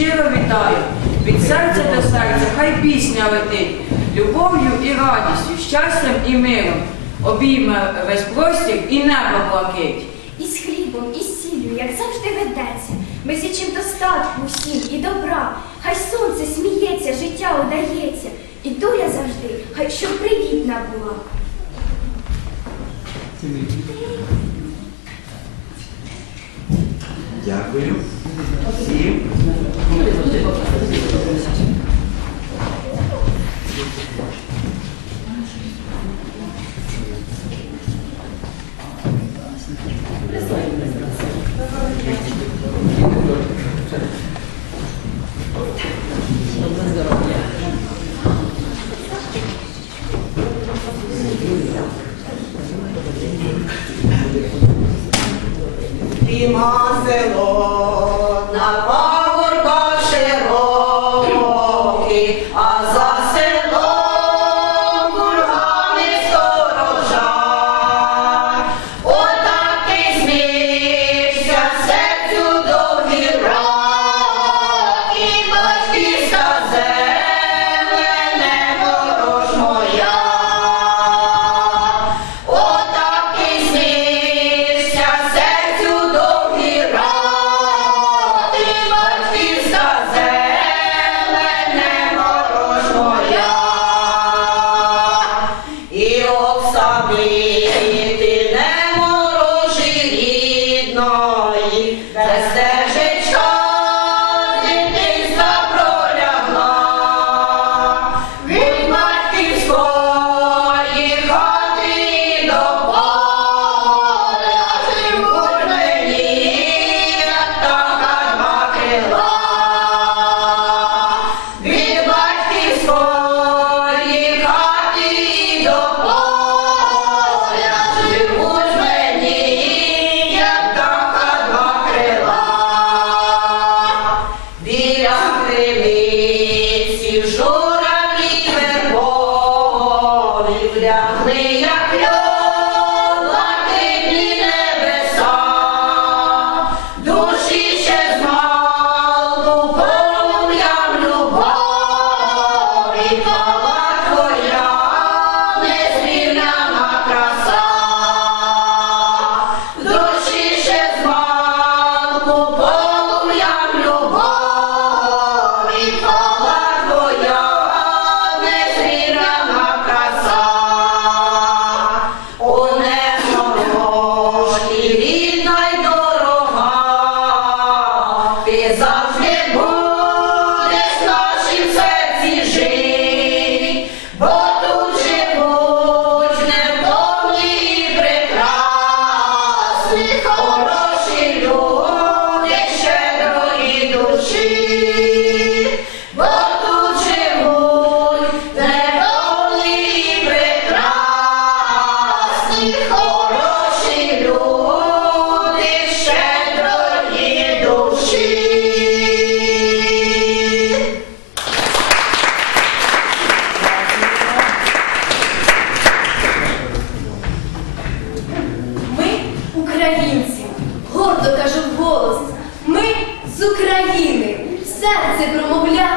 щиро вітаю, від серця до серця, хай пісня летить, любов'ю і радістю, щастям і миром. Обійме весь простір і небо блакить. І з хлібом, і з сіллю, як завжди ведеться, ми січим достатку всім і добра. Хай сонце сміється, життя удається, і доля завжди, хай щоб привітна була. Дякую. Marcelo. українці, гордо кажу в голос, ми з України, серце промовля,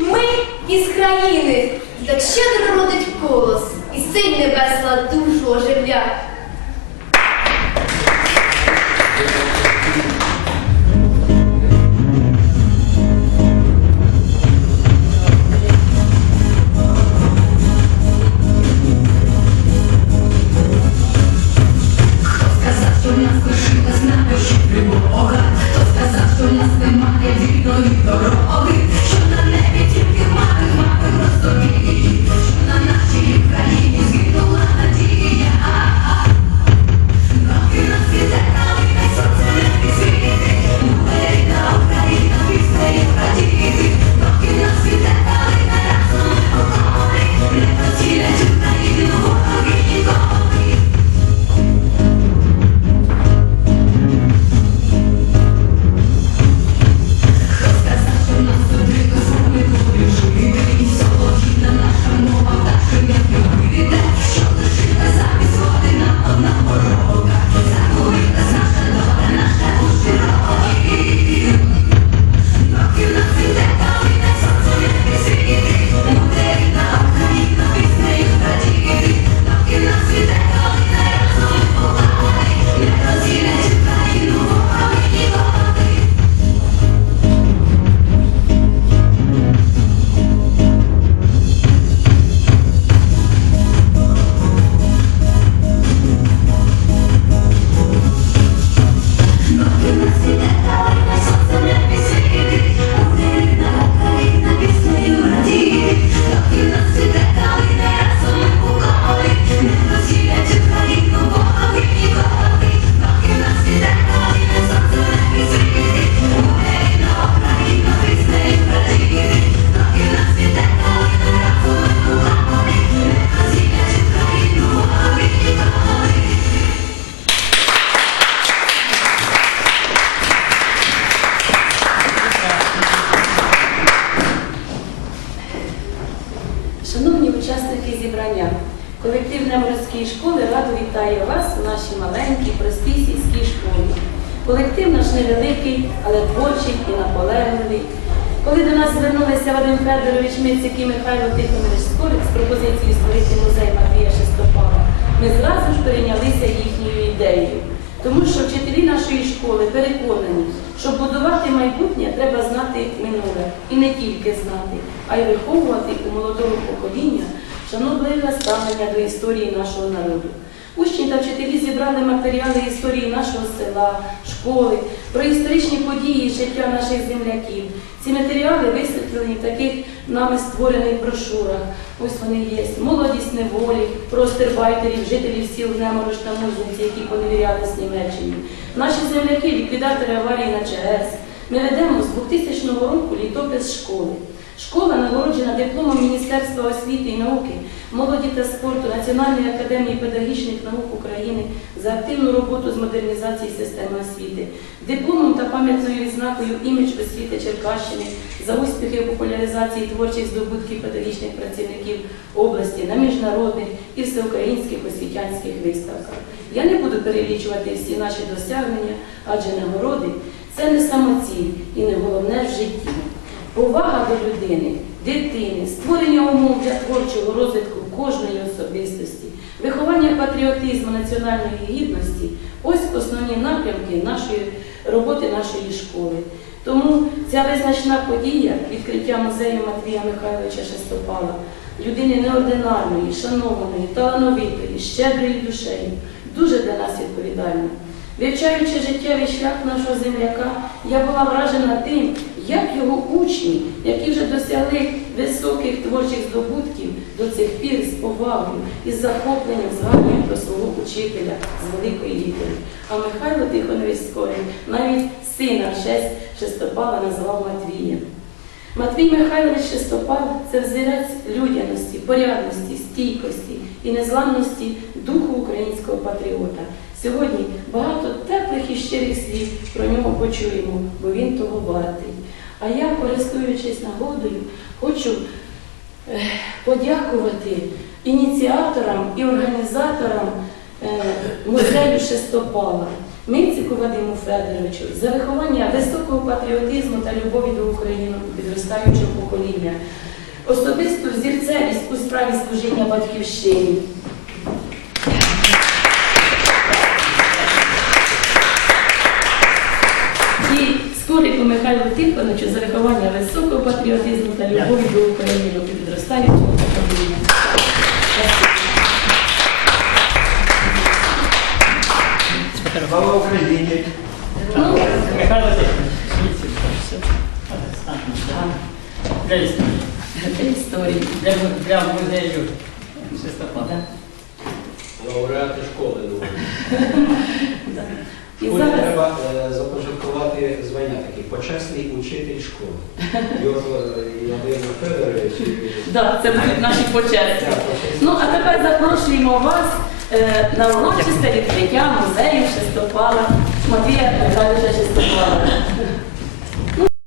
ми із країни, так щедро родить колос, і синь небесла душу оживлять. Неморської школи радо вітає вас у нашій маленькій, простій сільській школі. Колектив наш невеликий, але творчий і наполегливий. Коли до нас звернулися Вадим Федорович Мицик і Михайло Тихонович Скорик з пропозицією створити музей Матвія Шестопала, ми зразу ж перейнялися їхньою ідеєю. Тому що вчителі нашої школи переконані, що будувати майбутнє треба знати минуле. І не тільки знати, а й виховувати у молодого покоління шанобливе ставлення до історії нашого народу. Учні та вчителі зібрали матеріали історії нашого села, школи, про історичні події з життя наших земляків. Ці матеріали висвітлені в таких нами створених брошурах. Ось вони є. Молодість неволі, про стербайтерів, жителів сіл Неморош та Музниці, які поневірялись Німеччині. Наші земляки, ліквідатори аварії на ЧАЕС. Ми ведемо з 2000 року літопис школи. Школа нагороджена дипломом Міністерства освіти і науки, молоді та спорту Національної академії педагогічних наук України за активну роботу з модернізації системи освіти, дипломом та пам'ятною відзнакою імідж освіти Черкащини за успіхи популяризації творчих здобутків педагогічних працівників області на міжнародних і всеукраїнських освітянських виставках. Я не буду перелічувати всі наші досягнення, адже нагороди це не самоціль і не головне в житті. Повага до людини, дитини, створення умов для творчого розвитку кожної особистості, виховання патріотизму, національної гідності ось основні напрямки нашої роботи нашої школи. Тому ця визначна подія відкриття музею Матвія Михайловича Шестопала, людини неординарної, шанованої, талановитої, щедрої душею, дуже для нас відповідальна. Вивчаючи життєвий шлях нашого земляка, я була вражена тим, як його учні, які вже досягли високих творчих здобутків, до цих пір з повагою і з захопленням згадують про свого учителя з великої літери. А Михайло Тихонович Скорин навіть сина в честь Шестопала назвав Матвієм. Матвій Михайлович Шестопал це взірець людяності, порядності, стійкості і незламності духу українського патріота. Сьогодні багато теплих і щирих слів про нього почуємо, бо він того вартий. А я, користуючись нагодою, хочу е, подякувати ініціаторам і організаторам е, музею Шестопала, Митцику Вадиму Федоровичу за виховання високого патріотизму та любові до України підростаючого покоління, особисту взірцевість у справі служіння батьківщині. Скорику Михайлу Тихоновичу за виховання високого патріотизму та любові до України у підростаючого покоління. Слава Україні! Ну, Михайло Тихонович, для історії. для історії. Для, для музею Шестопада. Лауреати школи. думаю. І зараз почесний учитель школи. Його Володимир Федорович. Так, це будуть наші почесні. Ну, а тепер запрошуємо вас е, на урочисте відкриття музею Шестопала Матвія Михайловича Шестопала.